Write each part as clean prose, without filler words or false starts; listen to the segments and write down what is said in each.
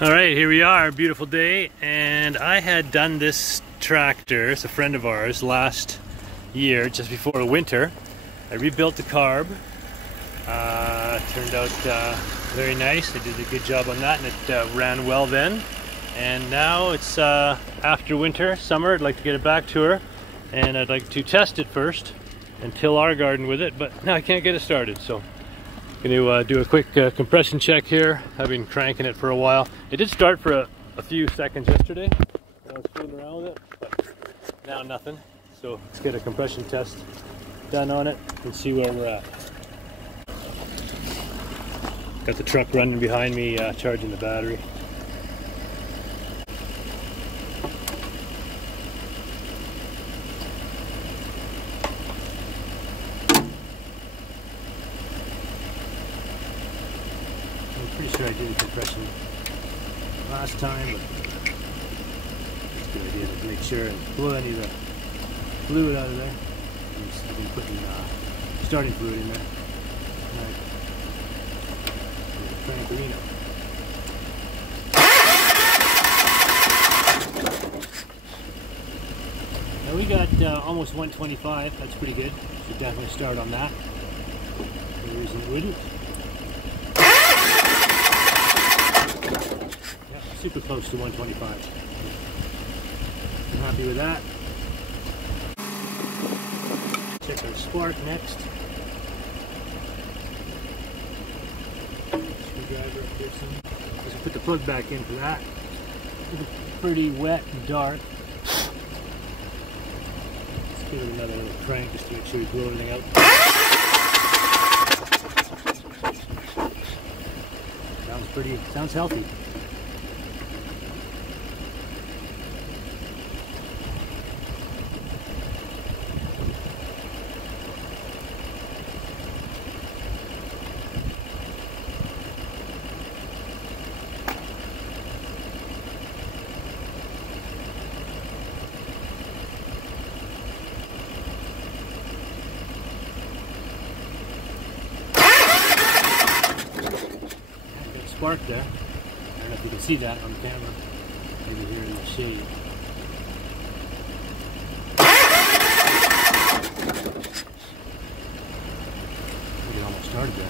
Alright, here we are, beautiful day, and I had done this tractor, it's a friend of ours, last year, just before the winter. I rebuilt the carb, turned out very nice. I did a good job on that, and it ran well then. And now it's after winter, summer. I'd like to get it back to her, and I'd like to test it first and till our garden with it, but now I can't get it started, so I'm going to do a quick compression check here. I've been cranking it for a while. It did start for a few seconds yesterday. I was fooling around with it, but now nothing. So let's get a compression test done on it and see where we're at. Got the truck running behind me, charging the battery. I'm pretty sure I did the compression last time, but it's a good idea to make sure and blow any of the fluid out of there. I've been putting starting fluid in there. Alright. Crank arena. Now we got almost 125. That's pretty good. Should definitely start on that. No reason it wouldn't. Yeah, super close to 125. I'm happy with that. Check our spark next. Screwdriver up there some. Let's put the plug back in for that. It's pretty wet and dark. Let's give it another little crank just to make sure we blow anything out. Sounds healthy. Spark there. I don't know if you can see that on the camera. Maybe here in the shade. It almost started there.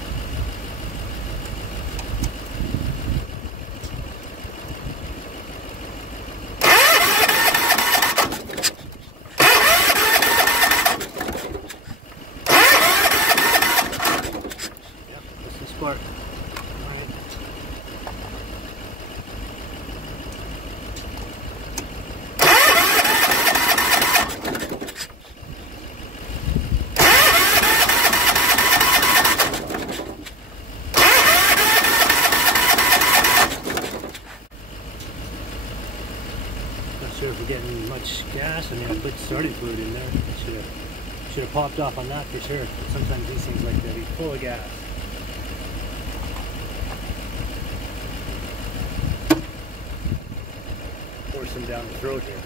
Yep, that's the spark. Not sure if we're getting much gas. I mean, I put starting fluid in there. I should have popped off on that for sure. But sometimes these things like that, be full of gas. Force them down the throat here.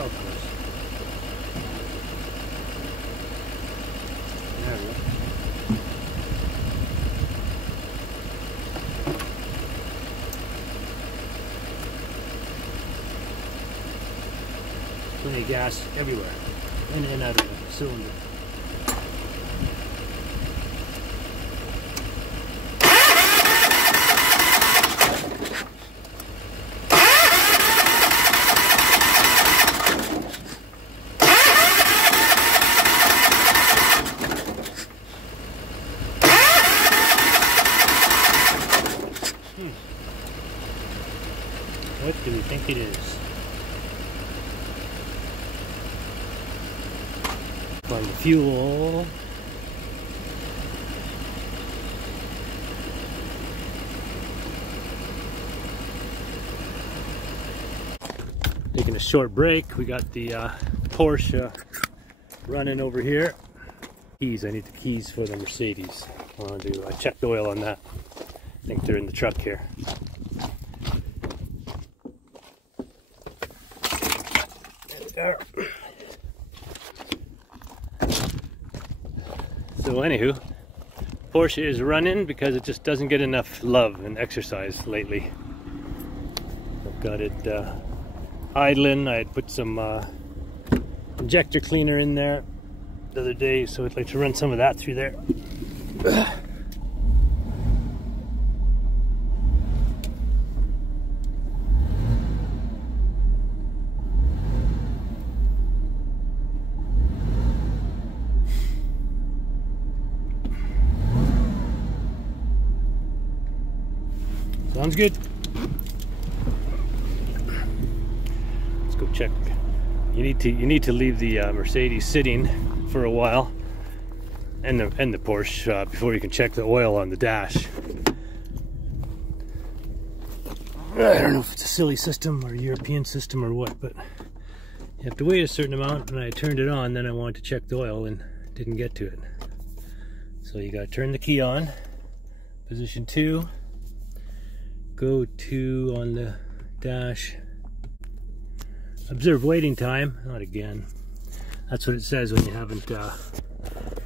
Oh, of course. There we go. Plenty of gas everywhere, in and out of the cylinder. What do we think it is? Find the fuel. Taking a short break. We got the Porsche running over here. Keys. I need the keys for the Mercedes. I checked the oil on that. I think they're in the truck here. There we are. So anywho, Porsche is running because it just doesn't get enough love and exercise lately. I've got it idling. I had put some injector cleaner in there the other day, so I'd like to run some of that through there. Sounds good. Let's go check. You need to leave the Mercedes sitting for a while, and the Porsche before you can check the oil on the dash. I don't know if it's a silly system or a European system or what, but you have to wait a certain amount. And I turned it on, then I wanted to check the oil and didn't get to it. So you got to turn the key on, position 2. Go to on the dash, observe waiting time, not again. That's what it says when you haven't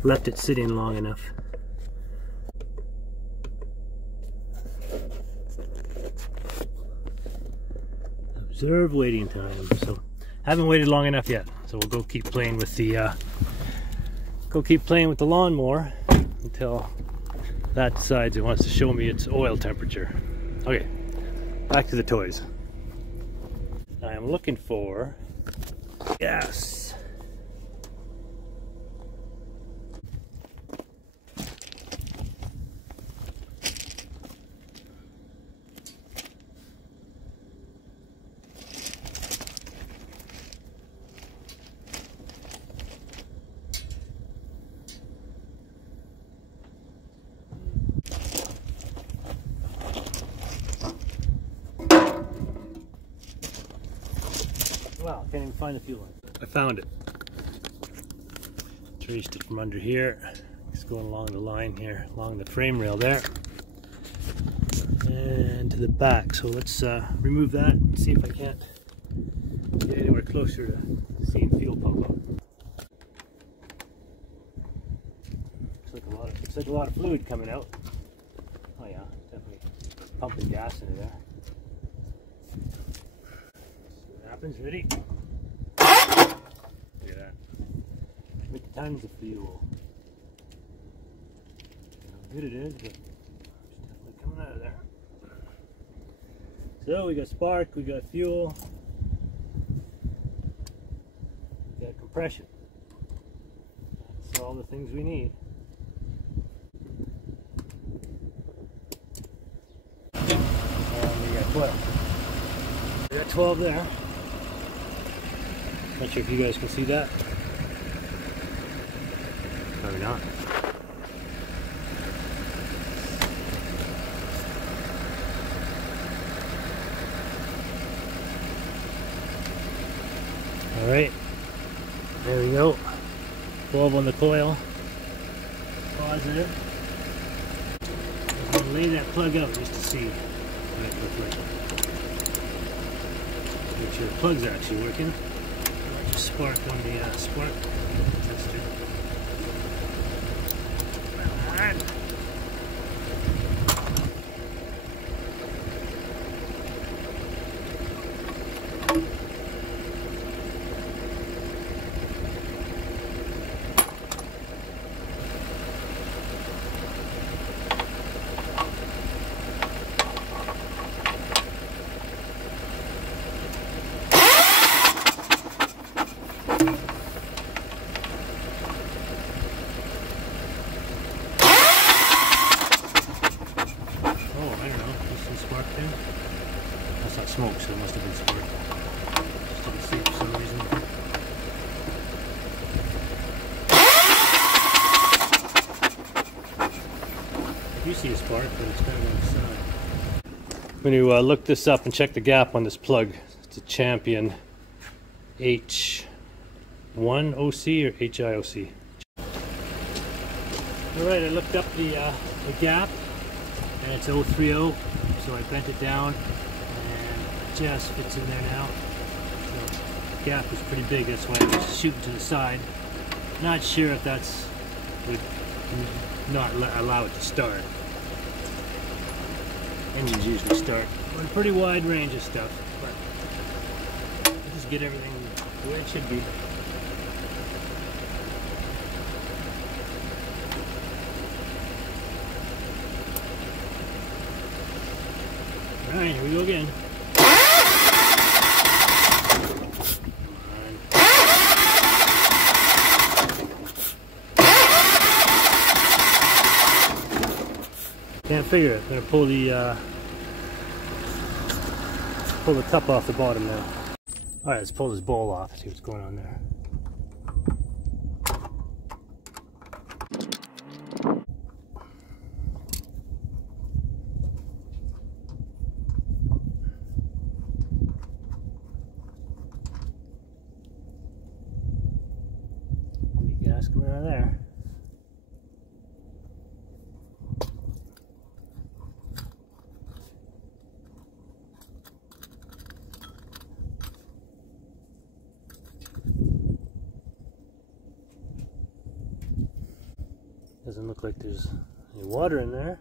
left it sitting long enough. Observe waiting time. So haven't waited long enough yet. So we'll go keep playing with the lawnmower until that decides it wants to show me its oil temperature. Okay, back to the toys. I am looking for gas. Wow, can't even find the fuel line. I found it. Traced it from under here. It's going along the line here, along the frame rail there, and to the back. So let's remove that and see if I can't get anywhere closer to seeing fuel pump out. Looks like a lot of fluid coming out. Oh yeah, definitely pumping gas into there. Ready? Look at that. With tons of fuel. How good it is, but it's definitely coming out of there. So we got spark, we got fuel, we got compression. That's all the things we need. And we got 12. We got 12 there. Not sure if you guys can see that. Probably not. Alright, there we go. 12 on the coil. Positive. I'm going to lay that plug out just to see what it looks like. Make sure the plug's actually working. Spark on the spark tester. Alright. That's not smoke, so it must have been spark. Just didn't see it for some reason. I do see a spark, but it's kind of on the side. I'm going to look this up and check the gap on this plug. It's a Champion H1OC or HIOC. Alright, I looked up the gap, and it's 030, so I bent it down, and it just fits in there now. So the gap was pretty big, that's why I was shooting to the side. Not sure if that's would not allow it to start. Engines usually start on a pretty wide range of stuff, but I'll just get everything the way it should be. Alright, here we go again. Can't figure it. I'm gonna pull the cup off the bottom now. Alright, let's pull this bowl off and see what's going on there. Any gas coming out of there? Doesn't look like there's any water in there.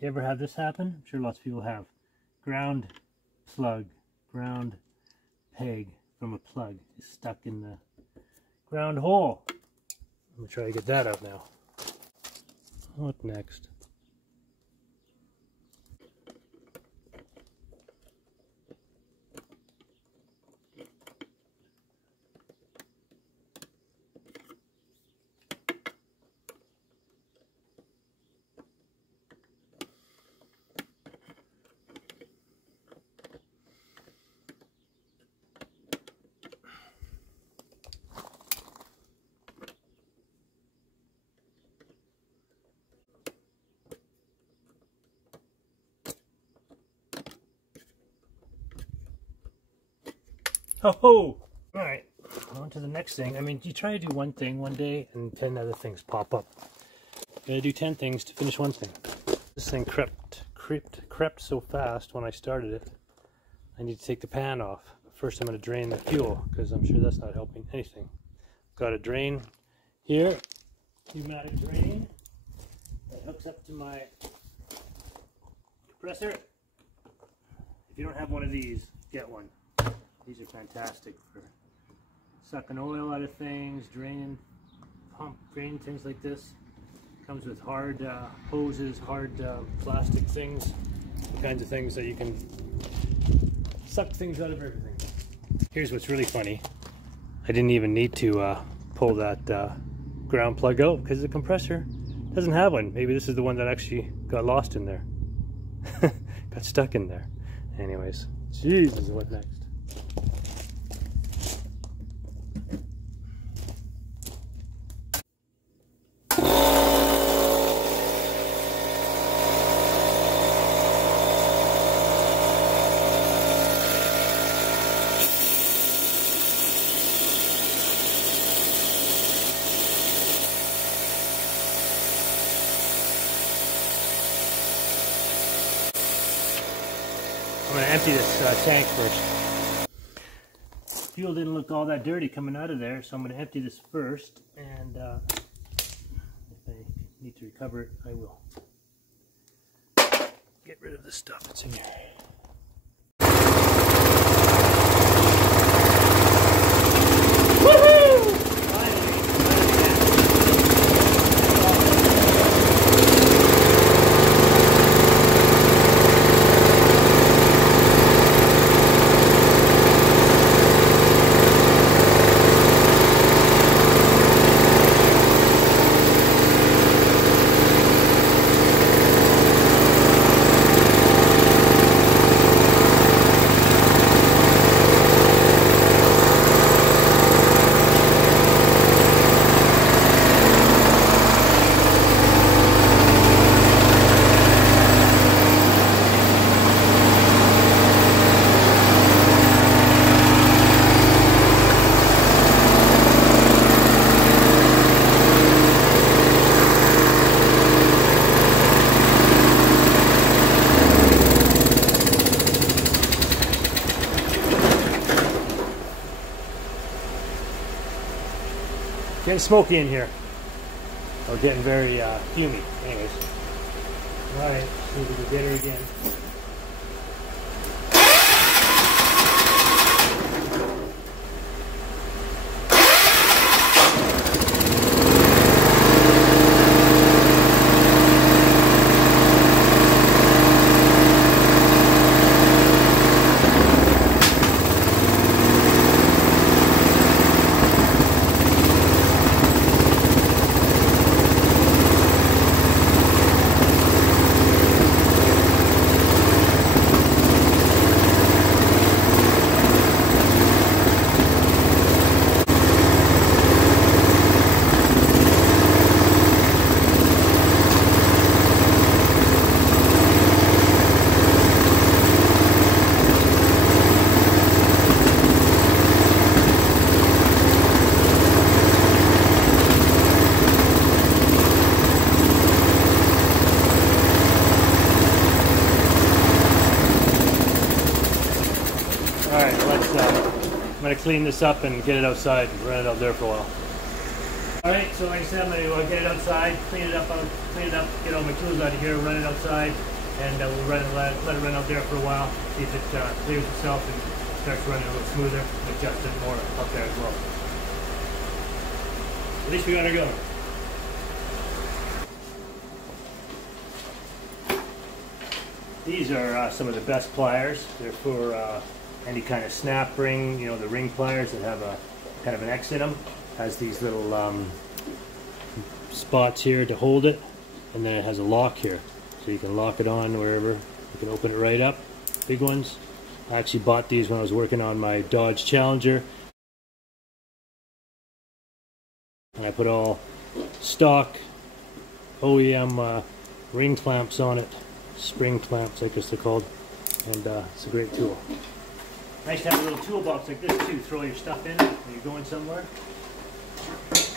You ever have this happen? I'm sure lots of people have. Ground plug, ground peg from a plug is stuck in the ground hole. I'm gonna try to get that out now. What next? Oh, alright, on to the next thing. I mean, you try to do one thing one day and 10 other things pop up. You gotta do 10 things to finish one thing. This thing crept so fast when I started it. I need to take the pan off. First I'm going to drain the fuel, because I'm sure that's not helping anything. Got a drain here, pneumatic drain, that hooks up to my compressor. If you don't have one of these, get one. These are fantastic for sucking oil out of things, draining, draining things like this. Comes with hard hoses, hard plastic things, the kinds of things that you can suck things out of everything. Here's what's really funny. I didn't even need to pull that ground plug out because the compressor doesn't have one. Maybe this is the one that actually got lost in there. Got stuck in there. Anyways, Jesus, what next? I'm going to empty this tank first. Fuel didn't look all that dirty coming out of there, so I'm going to empty this first, and if I need to recover it, I will. Get rid of the stuff that's in here. Getting smoky in here. Or getting very humid. Anyways. Alright, so we can get her again. I'm going to clean this up and get it outside and run it out there for a while. Alright, so like I said, I'm going to get it outside, clean it up, get all my tools out of here, run it outside, and we'll let it run out there for a while, see if it clears itself and starts running a little smoother, and adjust it more up there as well. At least we got her going. These are some of the best pliers. They're for any kind of snap ring, you know, the ring pliers that have a kind of an X in them. Has these little spots here to hold it, and then it has a lock here, so you can lock it on wherever. You can open it right up. Big ones. I actually bought these when I was working on my Dodge Challenger, and I put all stock OEM ring clamps on it. Spring clamps, I guess they're called, and it's a great tool. Nice to have a little toolbox like this too. Throw your stuff in when you're going somewhere.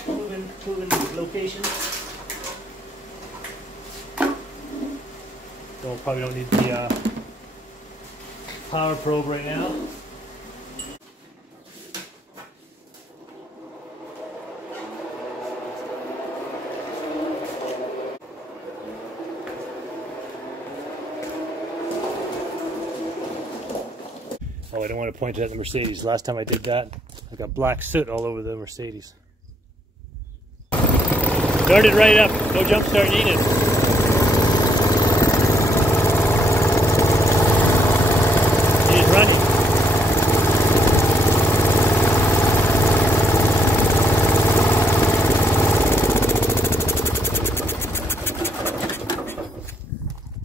Moving locations. Probably don't need the power probe right now. Oh, I don't want to point it at the Mercedes. Last time I did that, I got black soot all over the Mercedes. Started right up. No jump start needed. It is running.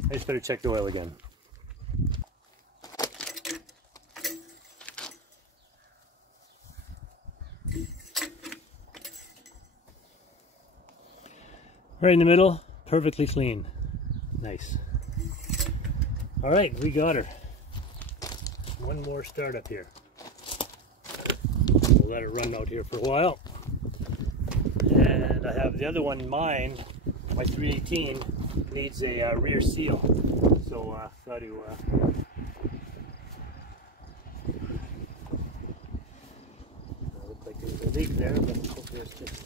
I just better check the oil again. Right in the middle, perfectly clean. Nice. All right, we got her. One more start up here. We'll let it run out here for a while. And I have the other one, mine, my 318, needs a rear seal. So I thought to there, but hopefully it's just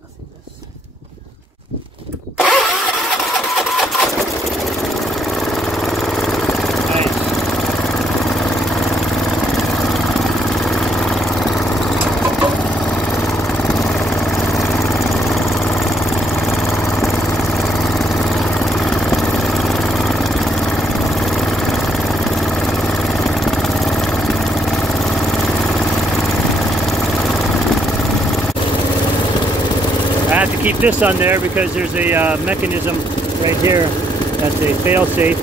nothingness. I have to keep this on there because there's a mechanism right here that's a fail-safe,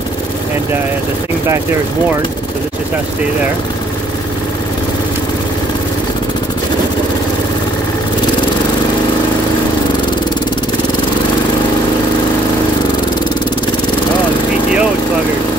and the thing back there is worn, so this just has to stay there. Oh, the PTO is buggered.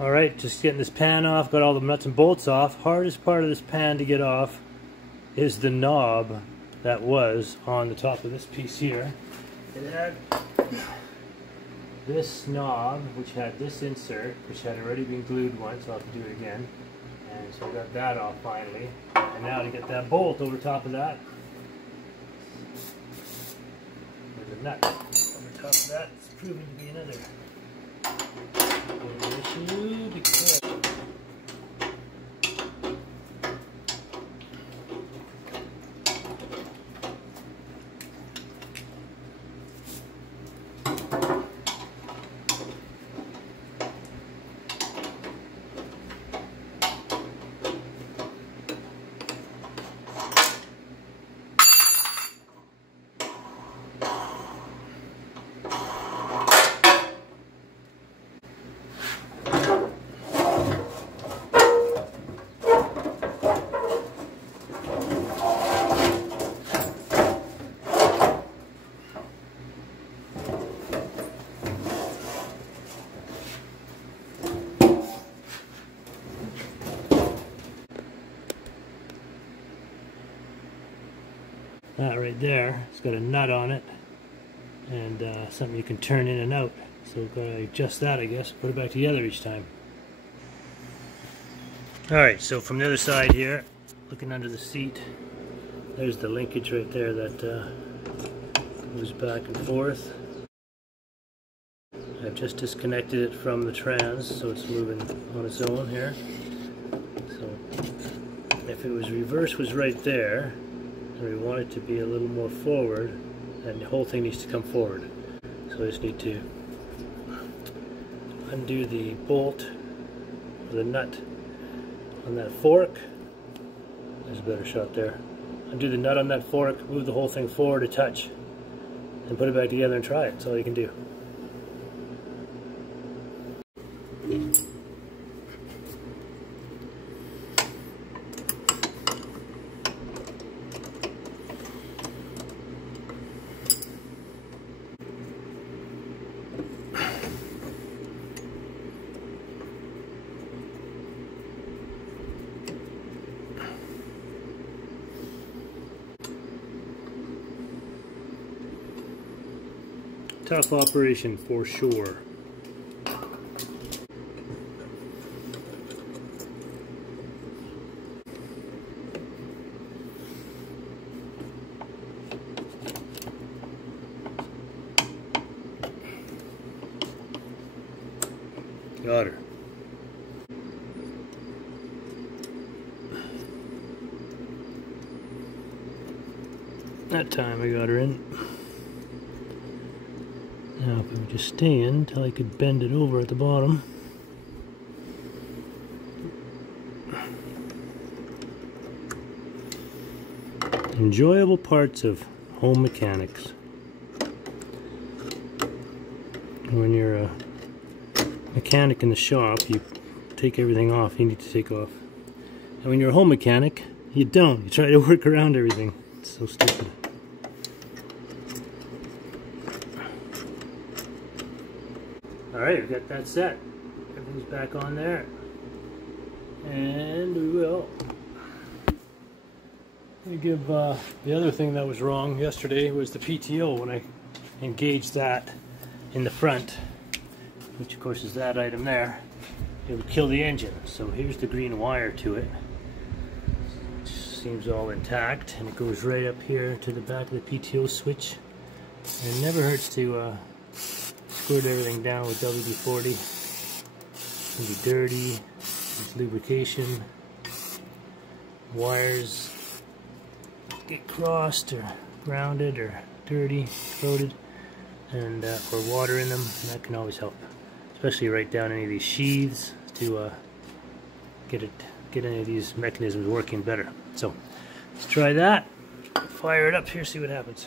Alright, just getting this pan off, got all the nuts and bolts off. Hardest part of this pan to get off is the knob that was on the top of this piece here. It had this knob, which had this insert, which had already been glued once, so I'll have to do it again. And so I got that off finally. And now to get that bolt over top of that, there's a nut over top of that. It's proving to be another issue because that right there, it's got a nut on it and something you can turn in and out. So we've got to adjust that, I guess, put it back together each time. Alright, so from the other side here, looking under the seat, there's the linkage right there that moves back and forth. I've just disconnected it from the trans, so it's moving on its own here. So if it was reverse was right there, and we want it to be a little more forward, and the whole thing needs to come forward. So I just need to undo the bolt, or the nut on that fork. There's a better shot there. Undo the nut on that fork, move the whole thing forward a touch, and put it back together and try it. That's all you can do. Tough operation for sure. Got her. That time I got her in. Now if I would just stand until I could bend it over at the bottom. Enjoyable parts of home mechanics. When you're a mechanic in the shop, you take everything off you need to take off. And when you're a home mechanic, you don't. You try to work around everything. It's so stupid. Alright, we've got that set. Everything's back on there. And we will We give the other thing that was wrong yesterday was the PTO. When I engaged that in the front, which of course is that item there, it would kill the engine. So here's the green wire to it, which seems all intact, and it goes right up here to the back of the PTO switch. And it never hurts to squirt everything down with WD-40. It can be dirty, there's lubrication, wires get crossed or grounded or dirty, corroded, and or water in them, and that can always help, especially right down any of these sheaths to get any of these mechanisms working better. So let's try that, fire it up here, see what happens.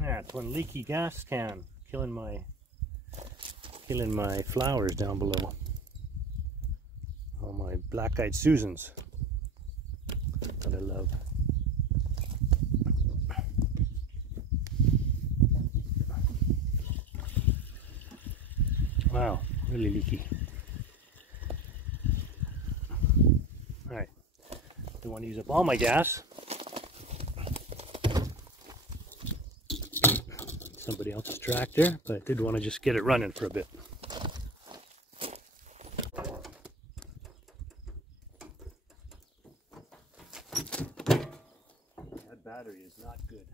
That's one leaky gas can killing my flowers down below. All my black-eyed Susans that I love. Wow, really leaky. Alright, don't want to use up all my gas. Somebody else's tractor, but I did want to just get it running for a bit. That battery is not good.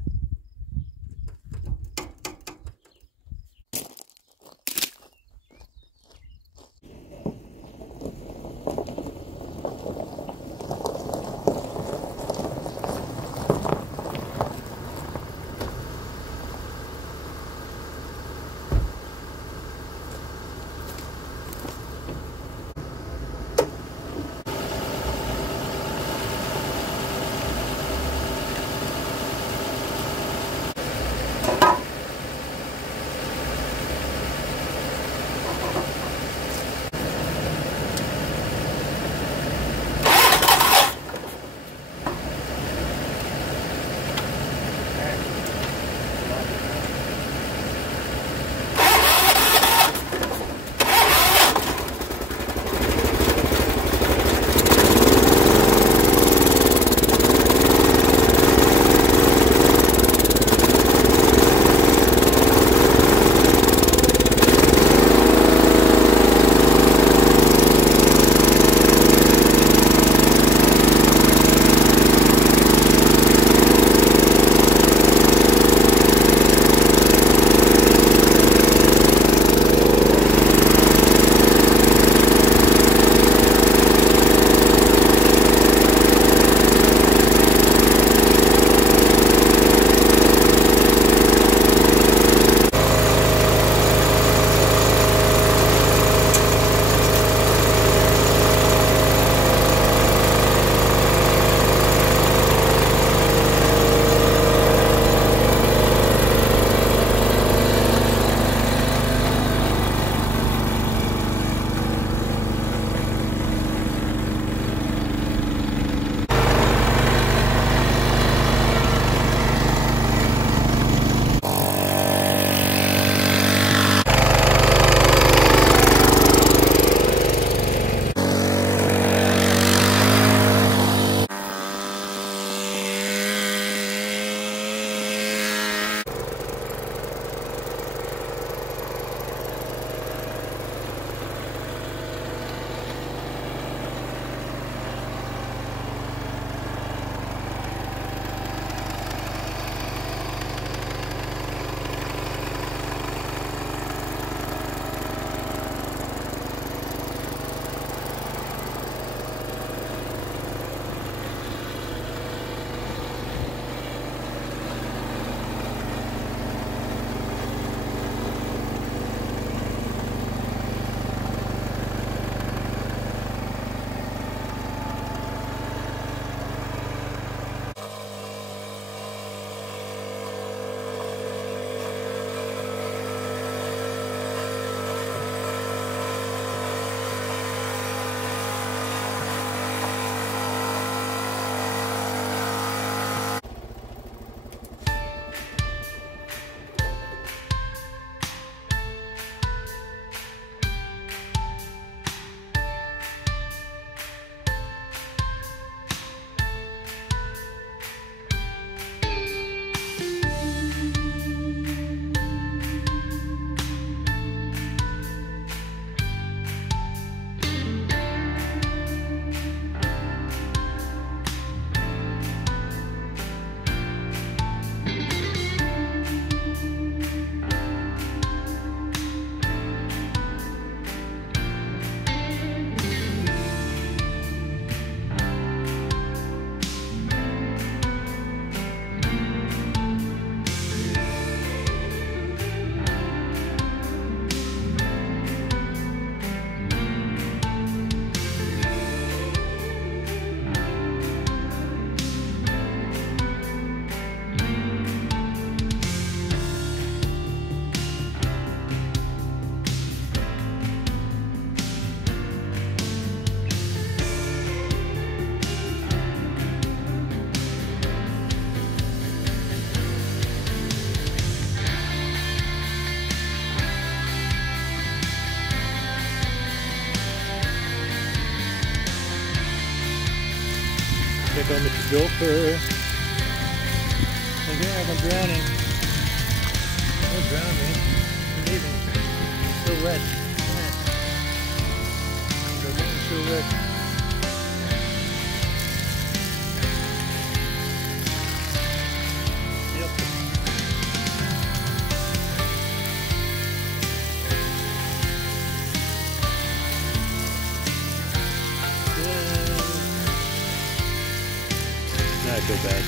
Check out Mr. Gopher. Look here, I'm drowning. Don't drown me. I'm leaving. It's so wet. It's so wet. Yep. Now I feel bad.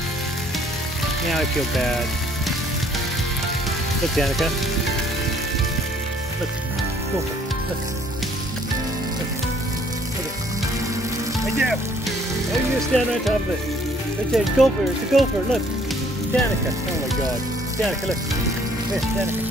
Now I feel bad. Look, Danica. Look. Go. Look. Look. Right there. Oh, you just stand on top of it. Right there. Gopher. It's a gopher. Look. Danica. Oh my God. Danica, look. Here, Danica.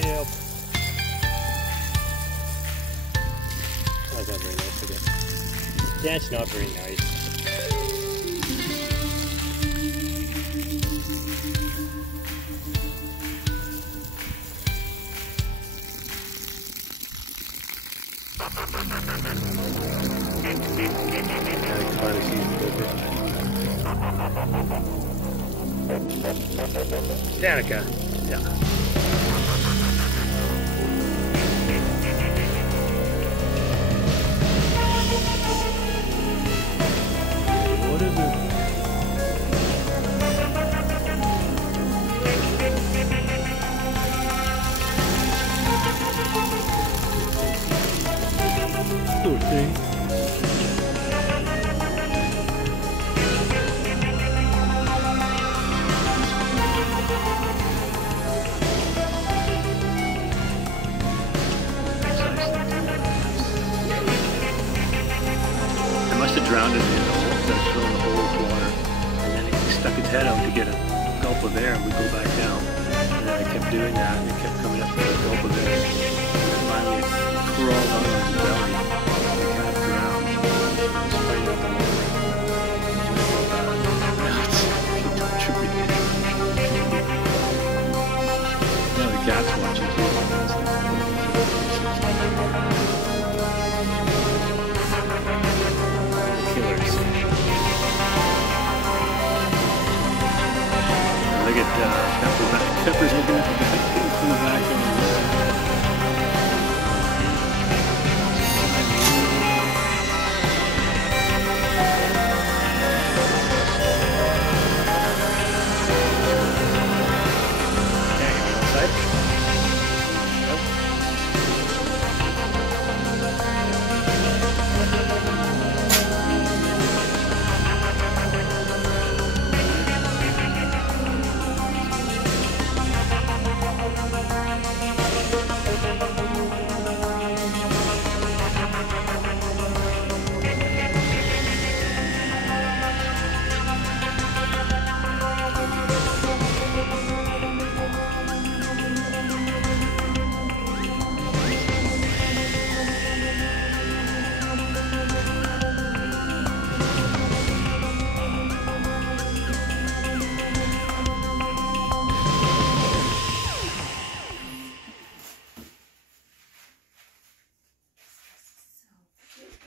Help. Oh, that's not very nice again. That's not very nice. Danica. Yeah. What is it? Poor thing. Drowned it in the hole, started filling the hole with water, and then it stuck its head out to get a gulp of air, and we go back down. And then I kept doing that, and it kept coming up with a gulp of air. And finally it crawled out